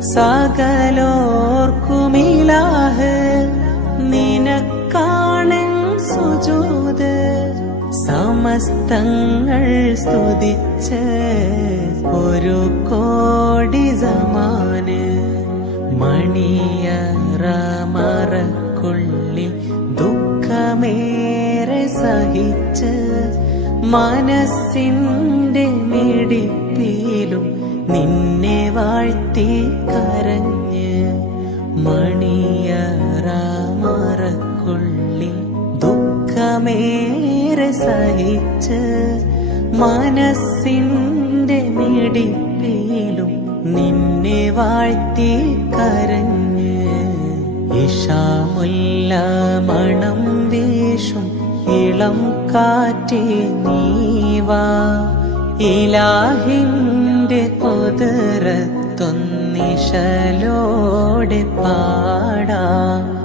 സകലോർക്കുമിലാഹ് നിനക്കാണെൻ സുജൂദ്. സമസ്തങ്ങൾ സ്തുതിച്ച് ഒരു കോടി സമാന്. മണിയറ മറക്കുള്ളിൽ ദുഃഖമേറെ സഹിച്ച് മനസ്സിന്റെ മിടിപ്പിലും നിന്നെ വാഴ്ത്തി കരഞ്ഞ്. മണിയറ മറക്കുള്ളിൽ ദുഃഖമേറെ സഹിച്ച് മനസ്സിന്റെ മിടിപ്പിലും നിന്നെ വാഴ്ത്തി കരഞ്ഞ്. ഇഷാമുല്ല മണം വീശും ഇളം കാറ്റേ നീവാ. ഇലാഹിന്റെ കുദ്റത്തൊന്നിശലോടെ പാടാം.